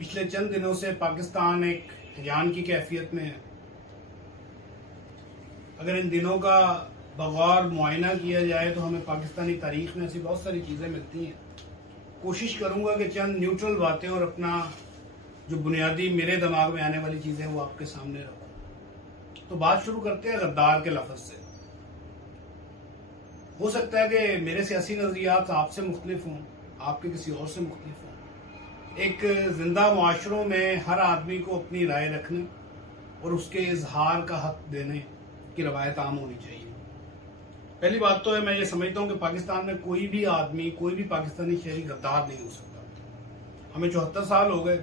پچھلے چند دنوں سے پاکستان ایک ہیجان کی کیفیت میں ہے۔ اگر ان دنوں کا بغور معائنہ کیا جائے تو ہمیں پاکستانی تاریخ میں ایسی بہت ساری چیزیں ملتی ہیں۔ کوشش کروں گا کہ چند نیوٹرل باتیں اور اپنا جو بنیادی میرے دماغ میں آنے والی چیزیں وہ آپ کے سامنے رکھوں۔ تو بات شروع کرتے ہیں غدار کے لفظ سے۔ ہو سکتا ہے کہ میرے سیاسی نظریات آپ سے مختلف ہوں، آپ کے کسی اور سے مختلف ہوں۔ ایک زندہ معاشروں میں ہر آدمی کو اپنی رائے رکھنے اور اس کے اظہار کا حق دینے کی روایت عام ہونی چاہیے۔ پہلی بات تو ہے، میں یہ سمجھتا ہوں کہ پاکستان میں کوئی بھی آدمی، کوئی بھی پاکستانی شہری غدار نہیں ہو سکتا۔ ہمیں 74 سال ہو گئے،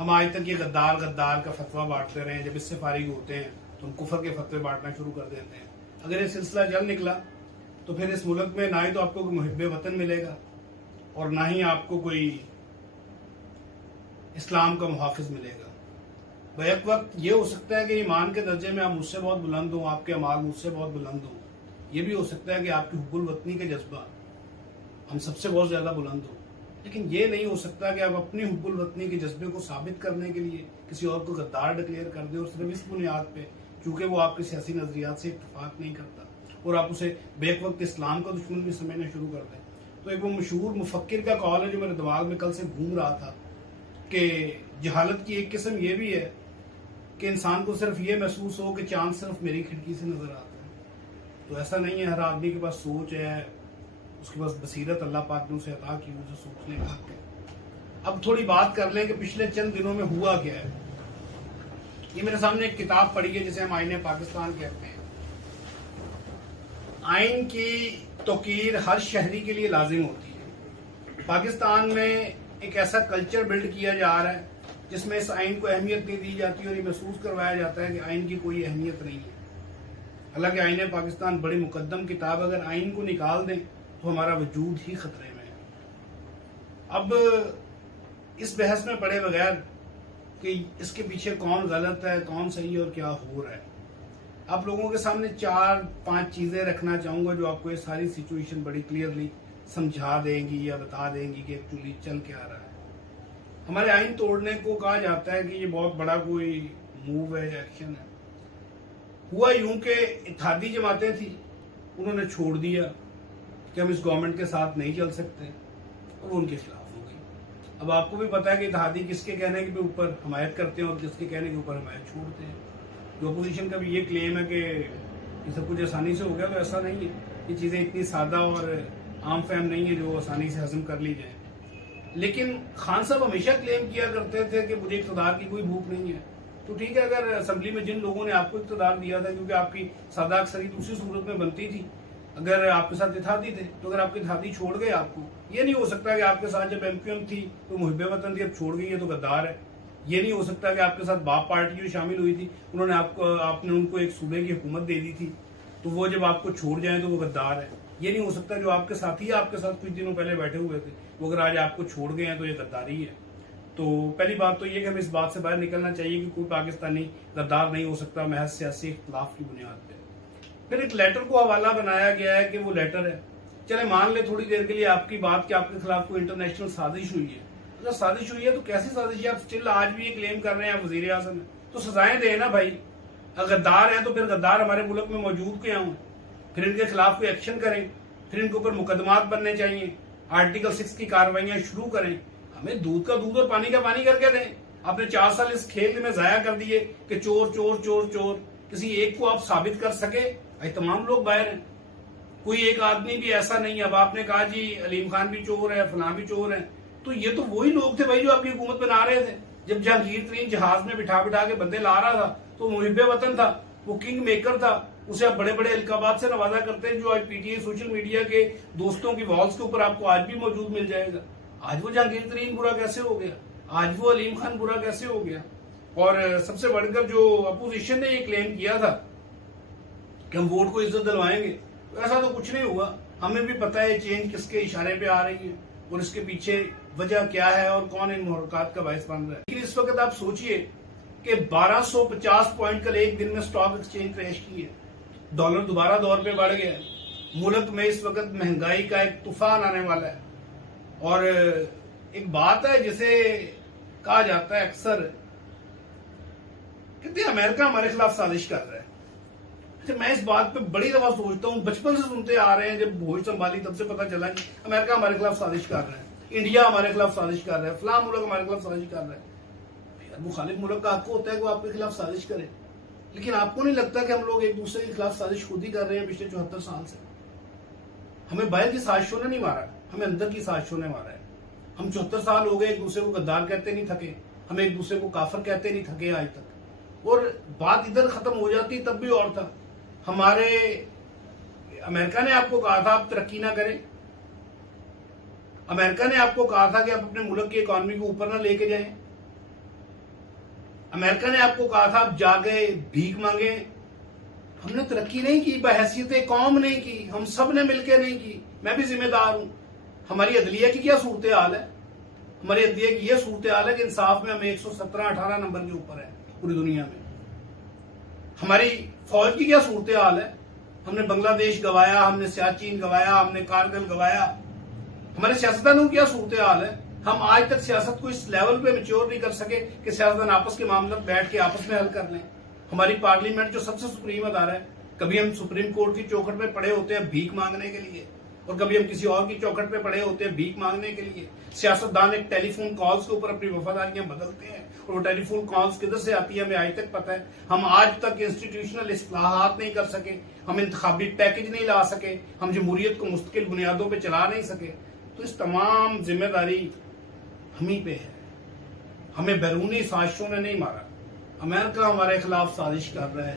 ہم آج تک یہ غدار غدار کا فتویٰ بانٹتے رہے ہیں۔ جب اس سے فارغ ہوتے ہیں تو ہم کفر کے فتوے بانٹنا شروع کر دیتے ہیں۔ اگر یہ سلسلہ چل نکلا تو پھر اس ملک میں نہ ہی تو آپ کو کوئی محب وطن ملے گا اور نہ ہی آپ کو کوئی اسلام کا محافظ ملے گا۔ بیک وقت یہ ہو سکتا ہے کہ ایمان کے درجے میں آپ مجھ سے بہت بلند ہوں، آپ کے اعمال مجھ سے بہت بلند ہوں۔ یہ بھی ہو سکتا ہے کہ آپ کی حب الوطنی کا جذبہ ہم سب سے بہت زیادہ بلند ہو، لیکن یہ نہیں ہو سکتا کہ آپ اپنی حب الوطنی کے جذبے کو ثابت کرنے کے لیے کسی اور کو غدار ڈکلیئر کر دیں، اور صرف اس بنیاد پہ چونکہ وہ آپ کے سیاسی نظریات سے اتفاق نہیں کرتا اور آپ اسے بیک وقت اسلام کا دشمن بھی سمجھنا شروع کر دیں۔ تو ایک وہ مشہور مفکر کا قول ہے جو میرے دماغ میں کل سے گھوم رہا تھا کہ جہالت کی ایک قسم یہ بھی ہے کہ انسان کو صرف یہ محسوس ہو کہ چاند صرف میری کھڑکی سے نظر آتا ہے۔ تو ایسا نہیں ہے، ہر آدمی کے پاس سوچ ہے، اس کے پاس بصیرت اللہ پاک نے اسے عطا کی، اسے سوچنے کا حق ہے۔ اب تھوڑی بات کر لیں کہ پچھلے چند دنوں میں ہوا کیا ہے۔ یہ میرے سامنے ایک کتاب پڑھی ہے جسے ہم آئین پاکستان کہتے ہیں۔ آئین کی توقیر ہر شہری کے لیے لازم ہوتی ہے۔ پاکستان میں ایک ایسا کلچر بلڈ کیا جا رہا ہے جس میں اس آئین کو اہمیت نہیں دی جاتی اور یہ محسوس کروایا جاتا ہے کہ آئین کی کوئی اہمیت نہیں ہے۔ حالانکہ آئین پاکستان بڑی مقدم کتاب، اگر آئین کو نکال دیں تو ہمارا وجود ہی خطرے میں ہے۔ اب اس بحث میں پڑے بغیر کہ اس کے پیچھے کون غلط ہے، کون صحیح ہے اور کیا ہو رہا ہے، آپ لوگوں کے سامنے 4-5 چیزیں رکھنا چاہوں گا جو آپ کو یہ ساری سچویشن بڑی کلیئرلی سمجھا دیں گی یا بتا دیں گی کہ ایکچولی چل کیا رہا ہے۔ ہمارے آئین توڑنے کو کہا جاتا ہے کہ یہ بہت بڑا کوئی موو ہے، ایکشن ہے۔ ہوا یوں کہ اتحادی جماعتیں تھیں، انہوں نے چھوڑ دیا کہ ہم اس گورنمنٹ کے ساتھ نہیں چل سکتے اور وہ ان کے خلاف ہو گئی۔ اب آپ کو بھی پتا ہے کہ اتحادی کس کے کہنے کے اوپر حمایت کرتے ہیں اور کس کے کہنے کے اوپر حمایت چھوڑتے ہیں۔ جو اپوزیشن کا بھی یہ کلیم ہے کہ یہ سب کچھ آسانی سے ہو گیا، تو ایسا نہیں ہے۔ یہ چیزیں اتنی سادہ اور عام فہم نہیں ہے جو آسانی سے ہضم کر لی جائیں۔ لیکن خان صاحب ہمیشہ کلیم کیا کرتے تھے کہ مجھے اقتدار کی کوئی بھوک نہیں ہے۔ تو ٹھیک ہے، اگر اسمبلی میں جن لوگوں نے آپ کو اقتدار دیا تھا، کیونکہ آپ کی سادہ اکثریت اسی صورت میں بنتی تھی اگر آپ کے ساتھ اتحادی تھے، تو اگر آپ کے اتحادی چھوڑ گئے آپ کو، یہ نہیں ہو سکتا کہ آپ کے ساتھ جب MQM تھی تو محب وطن تھی، اب چھوڑ گئی ہے تو غدار ہے۔ یہ نہیں ہو سکتا کہ آپ کے ساتھ باپ پارٹی جو شامل ہوئی تھی، انہوں نے آپ نے ان کو ایک صوبے کی حکومت دے دی تھی، تو وہ جب آپ کو چھوڑ جائیں تو وہ غدار ہے۔ یہ نہیں ہو سکتا جو آپ کے ساتھی آپ کے ساتھ کچھ دنوں پہلے بیٹھے ہوئے تھے، وہ اگر آج آپ کو چھوڑ گئے ہیں تو یہ غداری ہے۔ تو پہلی بات تو یہ کہ ہمیں اس بات سے باہر نکلنا چاہیے کہ کوئی پاکستانی غدار نہیں ہو سکتا محض سیاسی اختلاف کی بنیاد پہ۔ پھر ایک لیٹر کو حوالہ بنایا گیا ہے کہ وہ لیٹر ہے، چلے مان لے تھوڑی دیر کے لیے آپ کی بات کہ آپ کے خلاف کوئی انٹرنیشنل سازش ہوئی ہے۔ اگر سازش ہوئی ہے تو کیسی سازش ہے؟ آپ اسٹل آج بھی یہ کلیم کر رہے ہیں آپ وزیر اعظم ہیں، تو سزائیں دیں نا بھائی۔ اگر غدار ہیں تو پھر غدار ہمارے ملک میں موجود کیا ہوں، پھر ان کے خلاف کوئی ایکشن کریں، پھر ان کے اوپر مقدمات بننے چاہیے، آرٹیکل 6 کی کارروائیاں شروع کریں۔ ہمیں دودھ کا دودھ اور پانی کا پانی کر کے دیں۔ آپ نے 4 سال اس کھیل میں ضائع کر دیے کہ چور چور چور چور، کسی ایک کو آپ ثابت کر سکے؟ آج تمام لوگ باہر ہیں، کوئی ایک آدمی بھی ایسا نہیں ہے۔ اب آپ نے کہا جی علیم خان بھی چور ہے، فلاں بھی چور ہیں، تو یہ تو وہی لوگ تھے بھائی جو آپ کی حکومت بنا رہے تھے۔ جب جہانگیر ترین جہاز میں بٹھا بٹھا کے بندے لا رہا تھا تو محب وطن تھا، وہ کنگ میکر تھا، اسے آپ بڑے بڑے القابات سے نوازا کرتے ہیں جو آج PTI سوشل میڈیا کے دوستوں کی والز کے اوپر آپ کو آج بھی موجود مل جائے گا۔ آج وہ جہانگیر ترین برا کیسے ہو گیا؟ آج وہ علیم خان برا کیسے ہو گیا؟ اور سب سے بڑھ کر جو اپوزیشن نے یہ کلیم کیا تھا کہ ہم ووٹ کو عزت دلوائیں گے، ایسا تو کچھ نہیں ہوا۔ ہمیں بھی پتا ہے چینج کس کے اشارے پہ آ رہی ہے اور اس کے پیچھے وجہ کیا ہے اور کون ان محرکات کا باعث بن رہا ہے۔ لیکن اس وقت آپ سوچئے کہ 1250 پوائنٹ کل ایک دن میں سٹاک ایکسچینج کریش کی ہے، ڈالر دوبارہ دور پہ بڑھ گیا ہے، ملک میں اس وقت مہنگائی کا ایک طوفان آنے والا ہے۔ اور ایک بات ہے جسے کہا جاتا ہے اکثر، کہتے ہیں امریکہ ہمارے خلاف سازش کر رہا ہے. اچھا میں اس بات پہ بڑی دفعہ سوچتا ہوں، بچپن سے سنتے آ رہے ہیں، جب ہوش سنبھالی تب سے پتہ چلا کہ امریکہ ہمارے خلاف سازش کر رہا ہے، انڈیا ہمارے خلاف سازش کر رہا ہے، فلاں ملک ہمارے خلاف سازش کر رہا ہے. یار مخالف ملک کا حق ہوتا ہے کہ وہ آپ کے خلاف سازش کرے، لیکن آپ کو نہیں لگتا کہ ہم لوگ ایک دوسرے کے خلاف سازش خود ہی کر رہے ہیں پچھلے 74 سال سے؟ ہمیں باہر کی سازشوں نے نہیں مارا، ہمیں اندر کی سازشوں نے مارا ہے. ہم 74 سال ہو گئے ایک دوسرے کو غدار کہتے نہیں تھکے، ہم ایک دوسرے کو کافر کہتے نہیں تھکے آج تک. اور بات ادھر ختم ہو جاتی تب بھی اور تھا. ہمارے امریکہ نے آپ کو کہا تھا آپ ترقی نہ کریں، امریکہ نے آپ کو کہا تھا کہ آپ اپنے ملک کی اکانومی کو اوپر نہ لے کے جائیں، امریکہ نے آپ کو کہا تھا آپ جا کے بھیک مانگیں. ہم نے ترقی نہیں کی، بحیثیت قوم نہیں کی، ہم سب نے مل کے نہیں کی. میں بھی ذمہ دار ہوں. ہماری عدلیہ کی کیا صورتحال ہے؟ ہماری عدلیہ کی یہ صورتحال ہے کہ انصاف میں ہم 117-18 نمبر کے اوپر ہیں پوری دنیا میں. ہماری فوج کی کیا صورتحال ہے؟ ہم نے بنگلہ دیش گوایا، ہم نے سیاچین گوایا، ہم نے کارگل گوایا. ہمارے سیاستدانوں کی کیا صورتحال ہے؟ ہم آج تک سیاست کو اس لیول پہ میچور نہیں کر سکے کہ سیاستدان آپس کے معاملات بیٹھ کے آپس میں حل کر لیں. ہماری پارلیمنٹ جو سب سے سپریم ادارہ ہے، کبھی ہم سپریم کورٹ کی چوکھٹ پہ پڑے ہوتے ہیں بھیک مانگنے کے لیے، اور کبھی ہم کسی اور کی چوکھٹ پہ پڑے ہوتے ہیں بھیک مانگنے کے لیے. سیاستدان ایک ٹیلی فون کالز کے اوپر اپنی وفاداریاں بدلتے ہیں، اور وہ ٹیلی فون کالز کدھر سے آتی ہے ہمیں آج تک پتہ ہے. ہم آج تک انسٹیٹیوشنل اصلاحات نہیں کر سکے، ہم انتخابی پیکج نہیں لا سکے، ہم جمہوریت کو مستقل بنیادوں پہ چلا نہیں سکے. تو اس تمام ذمہ داری ہمیں پہ ہے. ہمیں بیرونی سازشوں نے نہیں مارا. امریکہ ہمارے خلاف سازش کر رہا ہے،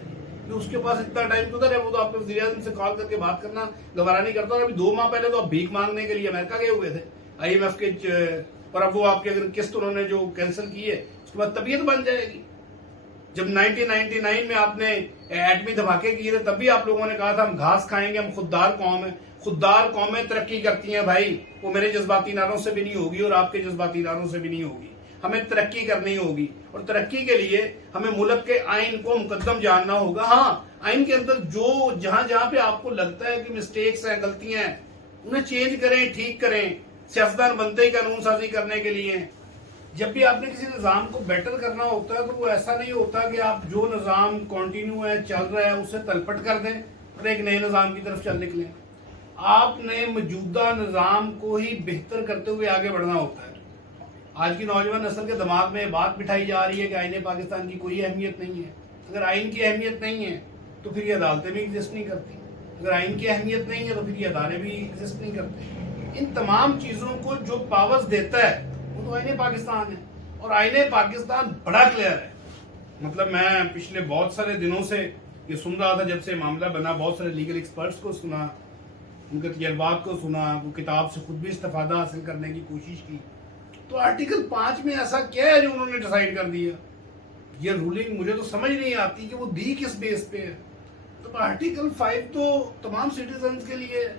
اس کے پاس اتنا ٹائم کدھر ہے؟ وہ تو آپ کے وزیر اعظم سے کال کر کے بات کرنا گوارا نہیں کرتا. اور ابھی 2 ماہ پہلے تو آپ بھیک مانگنے کے لیے امریکہ گئے ہوئے تھے IMF کے، اور اب وہ آپ کی اگر قسط انہوں نے جو کینسل کی ہے اس کے بعد طبیعت بن جائے گی. جب 1999 میں آپ نے ایٹمی دھماکے کیے تھے تب بھی آپ لوگوں نے کہا تھا ہم گھاس کھائیں گے، ہم خوددار قوم ہیں. خوددار قومیں ترقی کرتی ہیں بھائی، وہ میرے جذباتی نعروں سے بھی نہیں ہوگی اور آپ کے جذباتی نعروں سے بھی نہیں ہوگی. ہمیں ترقی کرنی ہوگی، اور ترقی کے لیے ہمیں ملک کے آئین کو مقدم جاننا ہوگا. ہاں آئین کے اندر جو جہاں جہاں پہ آپ کو لگتا ہے کہ مسٹیکس ہیں، غلطیاں ہیں، انہیں چینج کریں، ٹھیک کریں. سیاستدان بنتے ہی قانون سازی کرنے کے لیے ہیں. جب بھی آپ نے کسی نظام کو بیٹر کرنا ہوتا ہے تو وہ ایسا نہیں ہوتا کہ آپ جو نظام کنٹینیو ہے، چل رہا ہے، اسے تلپٹ کر دیں اور ایک نئے نظام کی طرف چل نکلیں. آپ نے موجودہ نظام کو ہی بہتر کرتے ہوئے آگے بڑھنا ہوتا ہے. آج کی نوجوان نسل کے دماغ میں بات بٹھائی جا رہی ہے کہ آئین پاکستان کی کوئی اہمیت نہیں ہے. اگر آئین کی اہمیت نہیں ہے تو پھر یہ عدالتیں بھی ایگزسٹ نہیں کرتی. اگر آئین کی اہمیت نہیں ہے تو پھر یہ ادارے بھی ایگزسٹ نہیں کرتے. ان تمام چیزوں کو جو پاورز دیتا ہے وہ تو آئین پاکستان ہے، اور آئین پاکستان بڑا کلیئر ہے. مطلب میں پچھلے بہت سارے دنوں سے یہ سن رہا تھا، جب سے معاملہ بنا بہت سارے لیگل ایکسپرٹس کو سنا، ان کے تجربات کو سنا، وہ کتاب سے خود بھی استفادہ حاصل کرنے کی کوشش کی. تو آرٹیکل 5 میں ایسا کیا ہے جو انہوں نے ڈیسائیڈ کر دیا؟ یہ رولنگ مجھے تو سمجھ نہیں آتی کہ وہ دی کس بیس پہ ہے. تو آرٹیکل 5 تو تمام سٹیزنز کے لیے ہے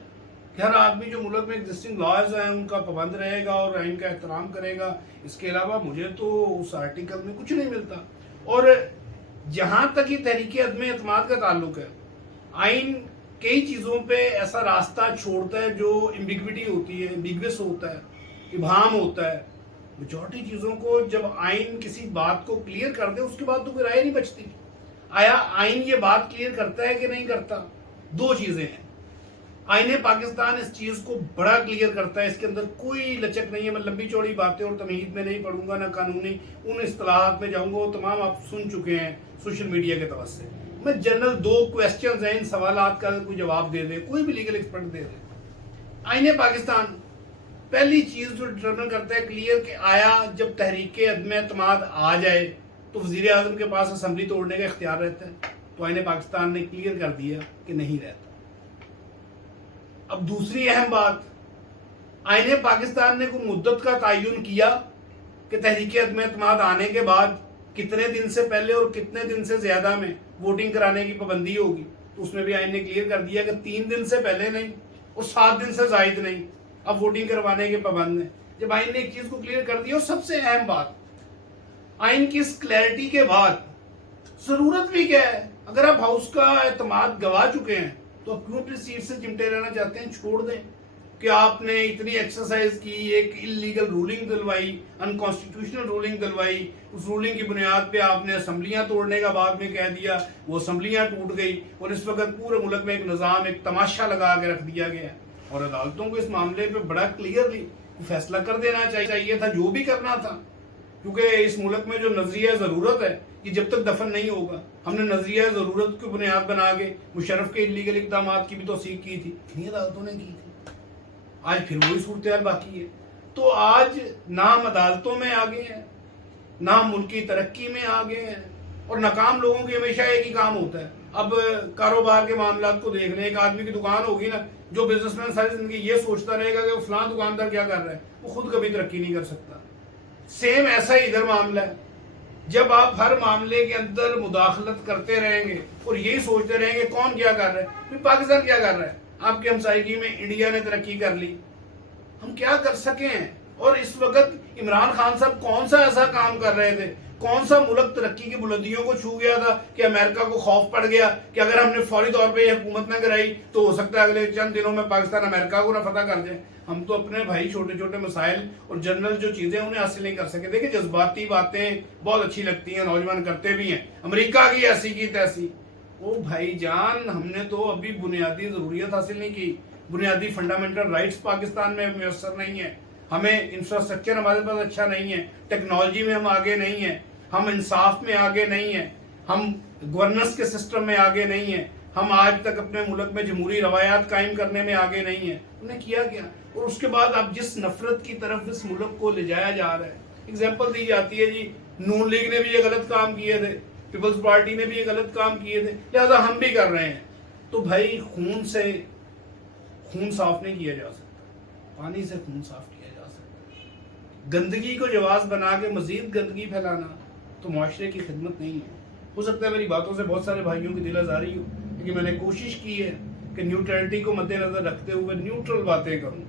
کہ ہر آدمی جو ملک میں ایگزسٹنگ لاز ہیں ان کا پابند رہے گا اور آئین کا احترام کرے گا. اس کے علاوہ مجھے تو اس آرٹیکل میں کچھ نہیں ملتا. اور جہاں تک یہ تحریک عدم اعتماد کا تعلق ہے، آئین کئی چیزوں پہ ایسا راستہ چھوڑتا ہے جو ایمبیگوٹی ہوتی ہے، ایمبیگوس ہوتا ہے، ابہام ہوتا ہے. میجورٹی چیزوں کو جب آئین کسی بات کو کلیئر کر دے اس کے بعد تو کوئی رائے نہیں بچتی. آیا آئین یہ بات کلیئر کرتا ہے کہ نہیں کرتا؟ 2 چیزیں ہیں. آئین پاکستان اس چیز کو بڑا کلیئر کرتا ہے، اس کے اندر کوئی لچک نہیں ہے. میں لمبی چوڑی باتیں اور تمہید میں نہیں پڑھوں گا، نہ قانونی ان اصطلاحات میں جاؤں گا، وہ تمام آپ سن چکے ہیں سوشل میڈیا کے طرف سے. میں جنرل 2 کویسچنز ہیں، ان سوالات کا کوئی جواب دے دے، کوئی بھی لیگل ایکسپرٹ دے دے. آئین پاکستان پہلی چیز جو ڈٹرمن کرتا ہے کلیئر کہ آیا جب تحریک عدم اعتماد آ جائے تو وزیر اعظم کے پاس اسمبلی توڑنے کا اختیار رہتا ہے. تو آئین پاکستان نے کلیئر کر دیا کہ نہیں رہتا. اب دوسری اہم بات، آئین پاکستان نے کوئی مدت کا تعین کیا کہ تحریک عدم اعتماد آنے کے بعد کتنے دن سے پہلے اور کتنے دن سے زیادہ میں ووٹنگ کرانے کی پابندی ہوگی. تو اس میں بھی آئین نے کلیئر کر دیا کہ 3 دن سے پہلے نہیں اور 7 دن سے زائد نہیں، اب ووٹنگ کروانے کے پابند ہیں. جب آئین نے ایک چیز کو کلیئر کر دیا، اور سب سے اہم بات، آئین کی اس کلیئرٹی کے بعد ضرورت بھی کیا ہے؟ اگر آپ ہاؤس کا اعتماد گوا چکے ہیں تو آپ کیوں اپنی سیٹ سے چمٹے رہنا چاہتے ہیں؟ چھوڑ دیں. کہ آپ نے اتنی ایکسرسائز کی, ایک انلیگل رولنگ دلوائی, انکانسٹیٹیوشنل رولنگ دلوائی, اس رولنگ کی بنیاد پہ آپ نے اسمبلیاں توڑنے کا بعد میں کہہ دیا, وہ اسمبلیاں ٹوٹ گئی, اور اس وقت پورے ملک میں ایک نظام, ایک تماشا لگا کے رکھ دیا گیا. اور عدالتوں کو اس معاملے پہ بڑا کلیئرلی فیصلہ کر دینا چاہیے تھا, جو بھی کرنا تھا, کیونکہ اس ملک میں جو نظریہ ضرورت ہے یہ جب تک دفن نہیں ہوگا. ہم نے نظریہ ضرورت کی بنیاد بنا کے مشرف کے انلیگل اقدامات کی بھی توثیق کی تھی, انہیں عدالتوں نے کی تھی. آج پھر وہی صورتحال باقی ہے. تو آج نہ ہم عدالتوں میں آگے ہیں, نہ ہم ملکی ترقی میں آگے ہیں, اور ناکام لوگوں کی ہمیشہ ایک ہی کام ہوتا ہے. اب کاروبار کے معاملات کو دیکھ لیں, ایک آدمی کی دکان ہوگی نا, جو بزنس مین ساری زندگی یہ سوچتا رہے گا کہ فلاں دکاندار کیا کر رہا ہے, وہ خود کبھی ترقی نہیں کر سکتا. سیم ایسا ہی ادھر معاملہ ہے. جب آپ ہر معاملے کے اندر مداخلت کرتے رہیں گے اور یہی سوچتے رہیں گے کون کیا کر رہا ہے, پھر پاکستان کیا کر رہا ہے. آپ کے ہمسائیگی میں انڈیا نے ترقی کر لی, ہم کیا کر سکے ہیں. اور اس وقت عمران خان صاحب کون سا ایسا کام کر رہے تھے, کون سا ملک ترقی کی بلندیوں کو چھو گیا تھا کہ امریکہ کو خوف پڑ گیا کہ اگر ہم نے فوری طور پہ یہ حکومت نہ کرائی تو ہو سکتا ہے اگلے چند دنوں میں پاکستان امریکہ کو نہ فتح کر جائے. ہم تو اپنے بھائی چھوٹے چھوٹے مسائل اور جنرل جو چیزیں انہیں حاصل نہیں کر سکے. دیکھیں جذباتی باتیں بہت اچھی لگتی ہیں, نوجوان کرتے بھی ہیں, امریکہ کی ایسی کی تیسی. او بھائی جان, ہم نے تو ابھی بنیادی ضروریات حاصل نہیں کی, بنیادی فنڈامنٹل رائٹس پاکستان میں میسر نہیں ہیں, ہمیں انفراسٹرکچر ہمارے پاس اچھا نہیں ہے, ٹیکنالوجی میں ہم آگے نہیں ہیں, ہم انصاف میں آگے نہیں ہیں, ہم گورننس کے سسٹم میں آگے نہیں ہیں, ہم آج تک اپنے ملک میں جمہوری روایات قائم کرنے میں آگے نہیں ہیں. انہیں کیا کیا, اور اس کے بعد اب جس نفرت کی طرف اس ملک کو لے جایا جا رہا ہے, اگزامپل دی جاتی ہے جی نون لیگ نے بھی یہ غلط کام کیے تھے, پیپلز پارٹی نے بھی یہ غلط کام کیے تھے, لہذا ہم بھی کر رہے ہیں. تو بھائی خون سے خون صاف نہیں کیا جا سکتا, پانی سے خون صاف کیا جا سکتا. گندگی کو جواز بنا کے مزید گندگی پھیلانا تو معاشرے کی خدمت نہیں ہے. ہو سکتا ہے میری باتوں سے بہت سارے بھائیوں کی دل آزاری ہو, لیکن میں نے کوشش کی ہے کہ نیوٹرلٹی کو مد نظر رکھتے ہوئے نیوٹرل باتیں کروں,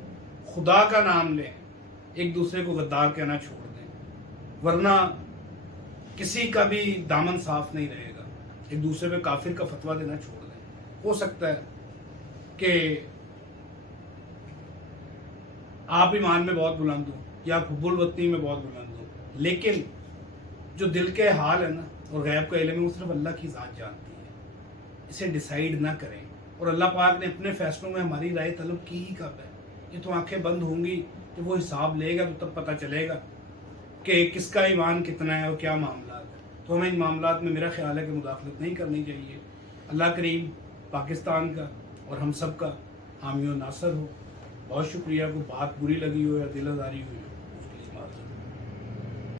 خدا کا نام لیں, ایک دوسرے کو غدار کہنا چھوڑ دیں, ورنہ کسی کا بھی دامن صاف نہیں رہے گا. ایک دوسرے پہ کافر کا فتویٰ دینا چھوڑ دیں. ہو سکتا ہے کہ آپ ایمان میں بہت بلند ہوں یا حب الوطنی میں بہت بلند ہوں, لیکن جو دل کے حال ہے نا اور غیب کا علم ہے وہ صرف اللہ کی ذات جانتی ہے. اسے ڈیسائیڈ نہ کریں, اور اللہ پاک نے اپنے فیصلوں میں ہماری رائے طلب کی ہی کب ہے. یہ تو آنکھیں بند ہوں گی جب وہ حساب لے گا تو تب پتہ چلے گا کہ کس کا ایمان کتنا ہے اور کیا معاملات ہے. تو ہمیں ان معاملات میں میرا خیال ہے کہ مداخلت نہیں کرنی چاہیے. اللہ کریم پاکستان کا اور ہم سب کا حامی و ناصر ہو. بہت شکریہ. کو بات بری لگی ہو یا دل آزاری ہوئی ہو